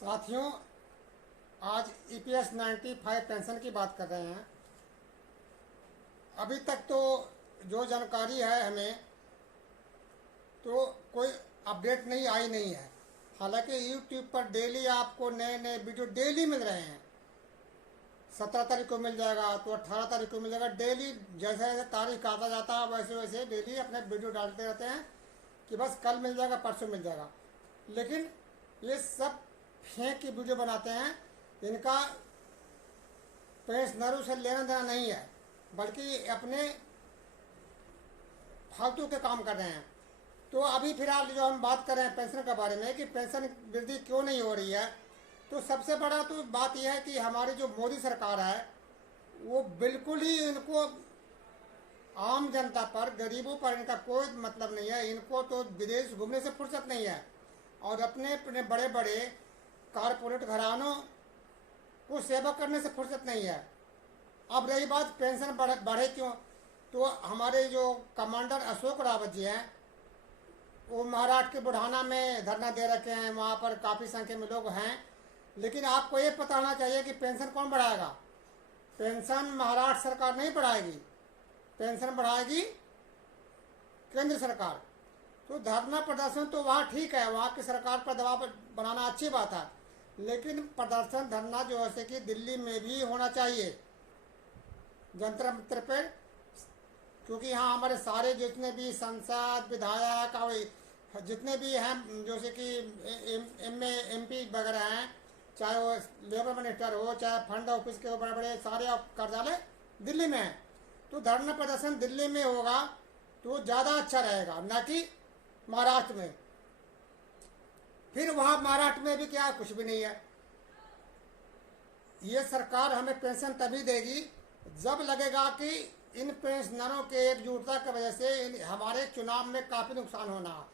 साथियों, आज EPS 95 pension की बात कर रहे हैं। अभी तक तो जो जानकारी है हमें, तो कोई अपडेट आई नहीं है। हालांकि यूट्यूब पर डेली आपको नए नए वीडियो डेली मिल रहे हैं। 17 तारीख को मिल जाएगा, तो 18 तारीख को मिल जाएगा। डेली जैसे जैसे तारीख आता जाता है वैसे वैसे डेली अपने वीडियो डालते रहते हैं कि बस कल मिल जाएगा, परसों मिल जाएगा। लेकिन ये सब फेंक की वीडियो बनाते हैं। इनका पेंशनरों से लेना देना नहीं है, बल्कि अपने फालतू के काम कर रहे हैं। तो अभी फिलहाल जो हम बात कर रहे हैं पेंशन के बारे में कि पेंशन वृद्धि क्यों नहीं हो रही है, तो सबसे बड़ा तो बात यह है कि हमारी जो मोदी सरकार है वो बिल्कुल ही इनको आम जनता पर, गरीबों पर इनका कोई मतलब नहीं है। इनको तो विदेश घूमने से फुर्सत नहीं है और अपने अपने बड़े बड़े कारपोरेट घरानों को सेवा करने से फुर्सत नहीं है। अब रही बात पेंशन बढ़े क्यों, तो हमारे जो कमांडर अशोक रावत जी हैं वो महाराष्ट्र के बुढ़ाना में धरना दे रखे हैं। वहाँ पर काफ़ी संख्या में लोग हैं। लेकिन आपको ये पता होना चाहिए कि पेंशन कौन बढ़ाएगा। पेंशन महाराष्ट्र सरकार नहीं बढ़ाएगी, पेंशन बढ़ाएगी केंद्र सरकार। तो धरना प्रदर्शन तो वहाँ ठीक है, वहाँ की सरकार पर दबाव बनाना अच्छी बात है। लेकिन प्रदर्शन धरना जो है कि दिल्ली में भी होना चाहिए, जंतर मंतर पर। क्योंकि यहाँ हमारे सारे जितने भी सांसद, विधायक और जितने भी हैं, जैसे कि एमपी वगैरह हैं, चाहे वो लेबर मिनिस्टर हो, चाहे फंड ऑफिस के बड़े बड़े सारे कार्यालय दिल्ली में हैं। तो धरना प्रदर्शन दिल्ली में होगा तो ज़्यादा अच्छा रहेगा, ना कि महाराष्ट्र में। फिर वहाँ महाराष्ट्र में भी क्या, कुछ भी नहीं है। ये सरकार हमें पेंशन तभी देगी जब लगेगा कि इन पेंशनरों के एकजुटता की वजह से हमारे चुनाव में काफ़ी नुकसान होना।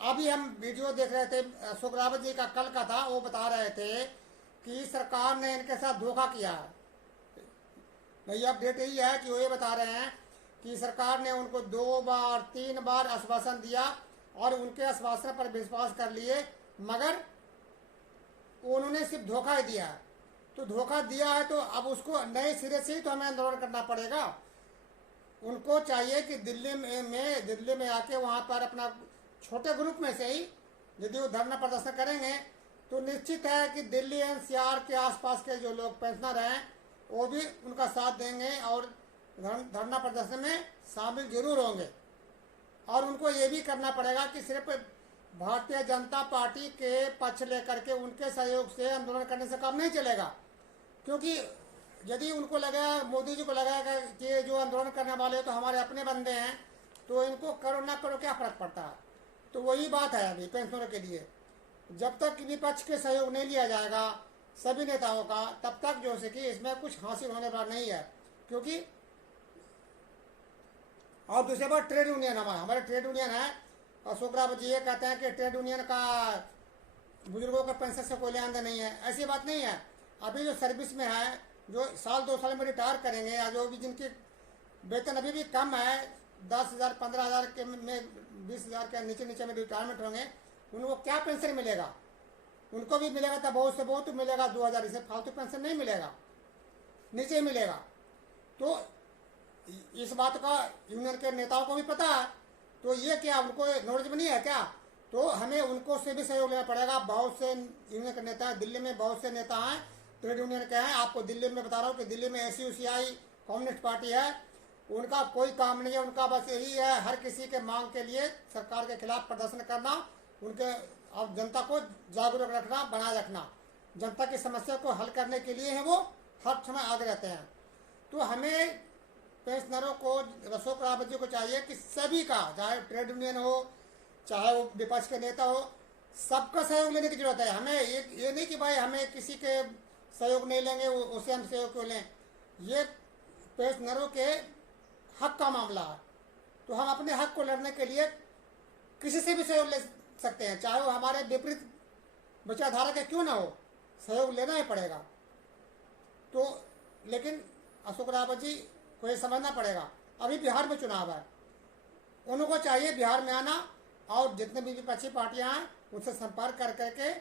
अभी हम वीडियो देख रहे थे, अशोक रावत जी का कल का था, वो बता रहे थे कि सरकार ने इनके साथ धोखा किया है। भैया अपडेट यही है कि वो ये बता रहे हैं कि सरकार ने उनको 2 बार 3 बार आश्वासन दिया और उनके आश्वासन पर विश्वास कर लिए, मगर उन्होंने सिर्फ धोखा ही दिया। तो धोखा दिया है तो अब उसको नए सिरे से ही तो हमें आंदोलन करना पड़ेगा। उनको चाहिए कि दिल्ली में आके वहाँ पर अपना छोटे ग्रुप में से ही यदि वो धरना प्रदर्शन करेंगे तो निश्चित है कि दिल्ली एनसीआर के आसपास के जो लोग पेंशनर हैं वो भी उनका साथ देंगे और धरना प्रदर्शन में शामिल जरूर होंगे। और उनको ये भी करना पड़ेगा कि सिर्फ भारतीय जनता पार्टी के पक्ष लेकर के उनके सहयोग से आंदोलन करने से काम नहीं चलेगा। क्योंकि यदि उनको लगेगा, मोदी जी को लगेगा कि ये जो आंदोलन करने वाले तो हमारे अपने बंदे हैं, तो इनको करो ना करो क्या फर्क पड़ता है। तो वही बात है अभी पेंशनरों के लिए, जब तक विपक्ष के सहयोग नहीं लिया जाएगा सभी नेताओं का, तब तक जो है कि इसमें कुछ हासिल होने वाला नहीं है। क्योंकि और दूसरी बात, ट्रेड यूनियन हमारे ट्रेड यूनियन है। अशोक रावत जी ये कहते हैं कि ट्रेड यूनियन का बुजुर्गों के पेंशन से कोई लेन देन नहीं है। ऐसी बात नहीं है। अभी जो सर्विस में है, जो साल 2 साल में रिटायर करेंगे या जो भी जिनके वेतन अभी भी कम है, 10,000 15,000 के में 20,000 के नीचे नीचे में रिटायरमेंट होंगे, उनको क्या पेंशन मिलेगा? उनको भी मिलेगा तो बहुत से बहुत मिलेगा 2,000, इसे फालतू पेंशन नहीं मिलेगा, नीचे ही मिलेगा। तो इस बात का यूनियन के नेताओं को भी पता है। तो ये क्या उनको नॉलेज नहीं है क्या? तो हमें उनको से भी सहयोग लेना पड़ेगा। बहुत से यूनियन के नेता, दिल्ली में बहुत से नेता हैं ट्रेड यूनियन के हैं। आपको दिल्ली में बता रहा हूँ कि दिल्ली में SUCI कम्युनिस्ट पार्टी है, उनका कोई काम नहीं है। उनका बस यही है, हर किसी के मांग के लिए सरकार के खिलाफ प्रदर्शन करना, उनके और जनता को जागरूक रखना, बनाए रखना। जनता की समस्या को हल करने के लिए है वो हर समय आगे रहते हैं। तो हमें पेंशनरों को, अशोक रावत जी को चाहिए कि सभी का, चाहे ट्रेड यूनियन हो, चाहे वो विपक्ष के नेता हो, सबका सहयोग लेने की जरूरत है। हमें ये नहीं कि भाई हमें किसी के सहयोग नहीं लेंगे उसे हम सहयोग क्यों लें। ये पेंशनरों के हक का मामला है। तो हम अपने हक को लड़ने के लिए किसी से भी सहयोग ले सकते हैं, चाहे वो हमारे विपरीत विचारधारा के क्यों ना हो, सहयोग लेना ही पड़ेगा। तो लेकिन अशोक रावत जी को ये समझना पड़ेगा। अभी बिहार में चुनाव है, उनको चाहिए बिहार में आना और जितने भी विपक्षी पार्टियां हैं उनसे संपर्क कर करके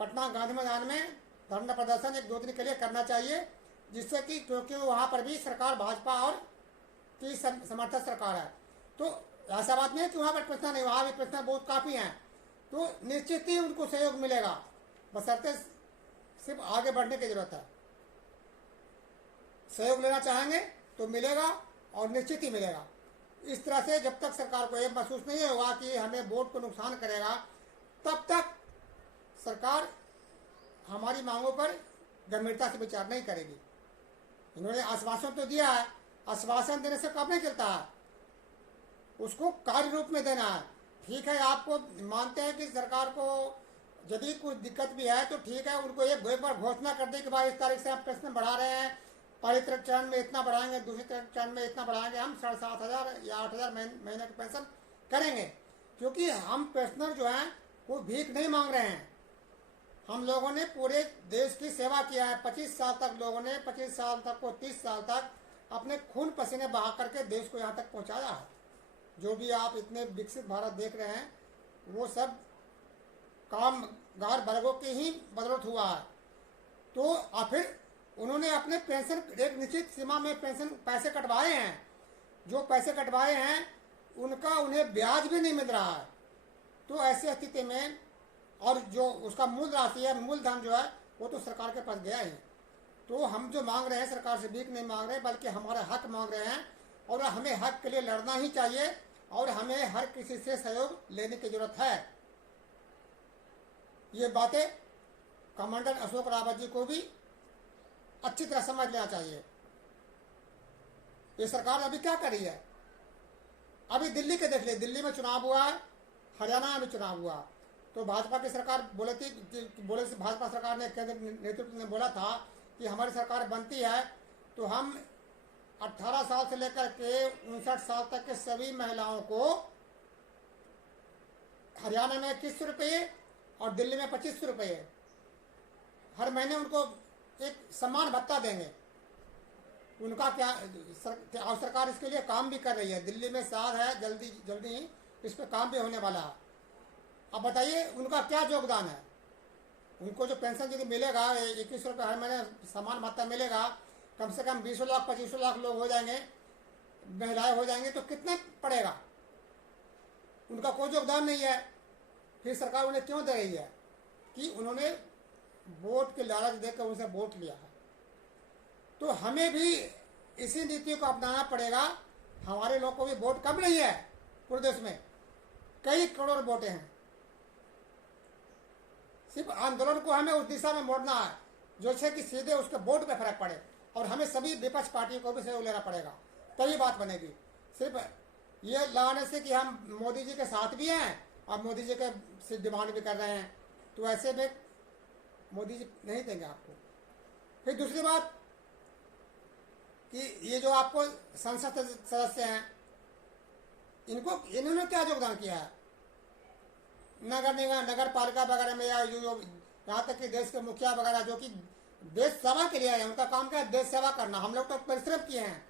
पटना गांधी मैदान में धरना प्रदर्शन 1-2 दिन के लिए करना चाहिए, जिससे कि क्योंकि वहाँ पर भी सरकार भाजपा और की समर्थक सरकार है, तो ऐसा बात नहीं है कि वहाँ पर प्रश्न नहीं, वहाँ भी प्रश्न बहुत काफ़ी हैं, तो निश्चित ही उनको सहयोग मिलेगा, बशर्ते सिर्फ आगे बढ़ने की जरूरत है। सहयोग लेना चाहेंगे तो मिलेगा और निश्चित ही मिलेगा। इस तरह से जब तक सरकार को ये महसूस नहीं होगा कि हमें वोट को नुकसान करेगा, तब तक सरकार हमारी मांगों पर गंभीरता से विचार नहीं करेगी। इन्होंने आश्वासन तो दिया है, आश्वासन देने से काम नहीं चलता है, उसको कार्य रूप में देना है। ठीक है, आपको मानते हैं कि सरकार को यदि कुछ दिक्कत भी है तो ठीक है, उनको एक बार घोषणा कर दे कि भाई इस तारीख से हम पेंशन बढ़ा रहे हैं, पहले चरण में इतना बढ़ाएंगे, दूसरे चरण में इतना बढ़ाएंगे, हम 7,500 या 8,000 महीने की पेंशन करेंगे। क्योंकि हम पेंशनर जो हैं वो भीख नहीं मांग रहे हैं, हम लोगों ने पूरे देश की सेवा किया है। 25 साल तक लोगों ने 25 साल तक को 30 साल तक अपने खून पसीने बहा करके देश को यहाँ तक पहुँचाया है। जो भी आप इतने विकसित भारत देख रहे हैं वो सब कामगार वर्गों की ही बदौलत हुआ है। तो फिर उन्होंने अपने पेंशन एक निश्चित सीमा में पेंशन पैसे कटवाए हैं, जो पैसे कटवाए हैं उनका उन्हें ब्याज भी नहीं मिल रहा है। तो ऐसी स्थिति में और जो उसका मूल राशि है, मूलधन जो है वो तो सरकार के पास गया ही। तो हम जो मांग रहे हैं सरकार से भीख नहीं मांग रहे, बल्कि हमारा हक मांग रहे हैं, और हमें हक के लिए लड़ना ही चाहिए और हमें हर किसी से सहयोग लेने की जरूरत है। ये बातें कमांडर अशोक रावत जी को भी अच्छी तरह समझ लेना चाहिए। ये सरकार अभी क्या कर रही है? अभी दिल्ली के देख लिए, दिल्ली में चुनाव हुआ, हरियाणा में भी चुनाव हुआ, तो भाजपा की सरकार बोले थी कि भाजपा सरकार ने, केंद्र नेतृत्व ने बोला था कि हमारी सरकार बनती है तो हम 18 साल से लेकर के 59 साल तक के सभी महिलाओं को हरियाणा में 21 रुपये और दिल्ली में 25 रुपये हर महीने उनको एक सम्मान भत्ता देंगे। उनका क्या और सरकार इसके लिए काम भी कर रही है, दिल्ली में साथ है, जल्दी ही इस पर काम भी होने वाला है। अब बताइए उनका क्या योगदान है? उनको जो पेंशन यदि मिलेगा 21 रुपये हर महीने सम्मान भत्ता मिलेगा, कम से कम 20 लाख 25 लाख लोग हो जाएंगे, महिलाएं हो जाएंगे, तो कितना पड़ेगा? उनका कोई योगदान नहीं है। फिर सरकार उन्हें क्यों दे रही है? कि उन्होंने वोट के लालच देकर उनसे वोट लिया है। तो हमें भी इसी नीति को अपनाना पड़ेगा। हमारे लोगों को भी वोट कम नहीं है, पूरे देश में कई करोड़ वोटें हैं। सिर्फ आंदोलन को हमें उस दिशा में मोड़ना है जैसे कि सीधे उसके वोट पे फर्क पड़े, और हमें सभी विपक्ष पार्टी को भी सहयोग लेना पड़ेगा, तभी बात बनेगी। सिर्फ ये लगाने से कि हम मोदी जी के साथ भी हैं और मोदी जी के डिमांड भी कर रहे हैं, तो ऐसे में मोदी जी नहीं देंगे आपको। फिर दूसरी बात कि ये जो आपको संसद सदस्य हैं, इन्होंने क्या योगदान किया है? नगर निगम, नगर पालिका वगैरह में, या जो यहाँ तक कि देश के मुखिया वगैरह जो कि देश सेवा के लिए आए हैं, उनका काम क्या है? देश सेवा करना। हम लोग तो परिश्रम किए हैं,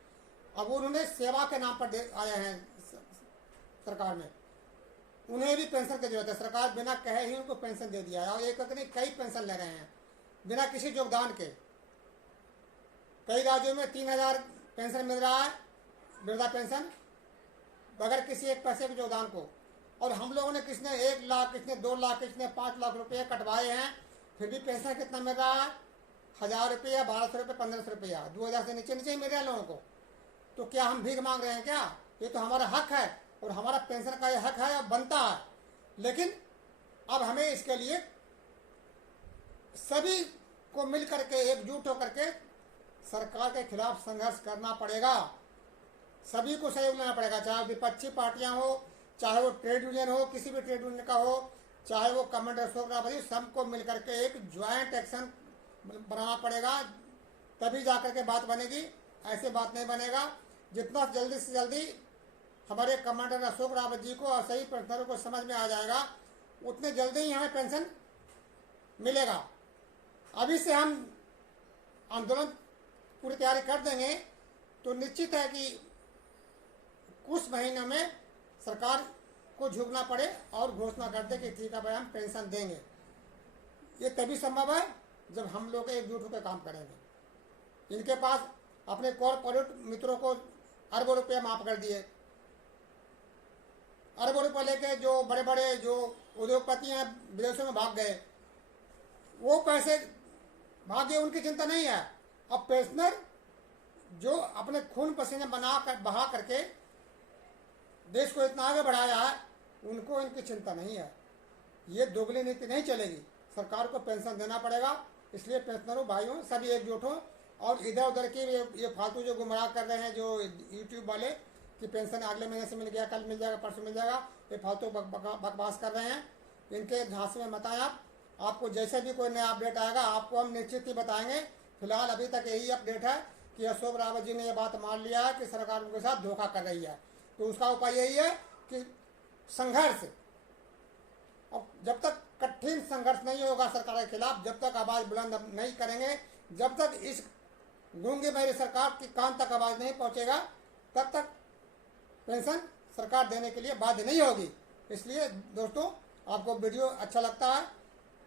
अब उन्होंने सेवा के नाम पर आए हैं सरकार में, उन्हें भी पेंशन की जरूरत है। सरकार बिना कहे ही उनको पेंशन दे दिया है, और एक नहीं कई पेंशन ले रहे हैं बिना किसी योगदान के। कई राज्यों में 3,000 पेंशन मिल रहा है, वृद्धा पेंशन, बगैर किसी एक पैसे के योगदान को। और हम लोगों ने किसने 1 लाख, किसने 2 लाख, किसने 5 लाख रुपये कटवाए हैं, फिर भी पेंशन कितना मिल रहा है? 1,000 रुपया, 1,200 रुपये, 1,500 रुपया, 2,000 से नीचे नीचे ही मिल रहे हैं लोगों को। तो क्या हम भीख मांग रहे हैं क्या? ये तो हमारा हक है, और हमारा पेंशन का ये हक है और बनता है। लेकिन अब हमें इसके लिए सभी को मिल करके, एकजुट होकर के सरकार के खिलाफ संघर्ष करना पड़ेगा। सभी को सहयोग लेना पड़ेगा, चाहे विपक्षी पार्टियां हो, चाहे वो ट्रेड यूनियन हो, किसी भी ट्रेड यूनियन का हो, चाहे वो कमांडर अशोक रावत, सबको मिल करके एक ज्वाइंट एक्शन बनाना पड़ेगा, तभी जाकर के बात बनेगी। ऐसे बात नहीं बनेगा। जितना जल्दी से जल्दी हमारे कमांडर अशोक रावत जी को और सही पेंशनरों को समझ में आ जाएगा, उतने जल्दी ही हमें पेंशन मिलेगा। अभी से हम आंदोलन पूरी तैयारी कर देंगे तो निश्चित है कि कुछ महीनों में सरकार को झुकना पड़े और घोषणा कर दे कि ठीक है भाई हम पेंशन देंगे। ये तभी संभव है जब हम लोग एकजुट होकर काम करेंगे। इनके पास अपने कॉर्पोरेट मित्रों को अरबों रुपये माफ कर दिए, अरबों रुपये लेके जो बड़े बड़े जो उद्योगपति हैं विदेशों में भाग गए, वो पैसे भाग गए, उनकी चिंता नहीं है। अब पेंशनर जो अपने खून पसीने बहा करके देश को इतना आगे बढ़ाया है, उनको इनकी चिंता नहीं है। ये दोगली नीति नहीं चलेगी, सरकार को पेंशन देना पड़ेगा। इसलिए पेंशनरों भाइयों सभी एकजुट हों और इधर उधर के ये फालतू जो गुमराह कर रहे हैं जो यूट्यूब वाले कि पेंशन अगले महीने से मिल गया, कल मिल जाएगा, परसों मिल जाएगा, ये फालतू बकवास कर रहे हैं। इनके झांसे में मत आए आप। आपको जैसे भी कोई नया अपडेट आएगा आपको हम निश्चित ही बताएंगे। फिलहाल अभी तक यही अपडेट है कि अशोक रावत जी ने यह बात मान लिया है कि सरकार उनके साथ धोखा कर रही है। तो उसका उपाय यही है कि संघर्ष, और जब तक कठिन संघर्ष नहीं होगा सरकार के खिलाफ, जब तक आवाज बुलंद नहीं करेंगे, जब तक इस गूंगे बहरे सरकार की कान तक आवाज नहीं पहुंचेगा, तब तक पेंशन सरकार देने के लिए बाध्य नहीं होगी। इसलिए दोस्तों, आपको वीडियो अच्छा लगता है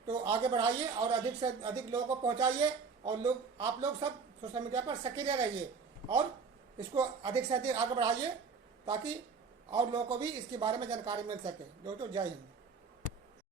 तो आगे बढ़ाइए और अधिक से अधिक लोगों को पहुंचाइए, और आप लोग सब सोशल मीडिया पर सक्रिय रहिए और इसको अधिक से अधिक आगे बढ़ाइए ताकि और लोगों को भी इसके बारे में जानकारी मिल सके। दोस्तों, जय हिंद।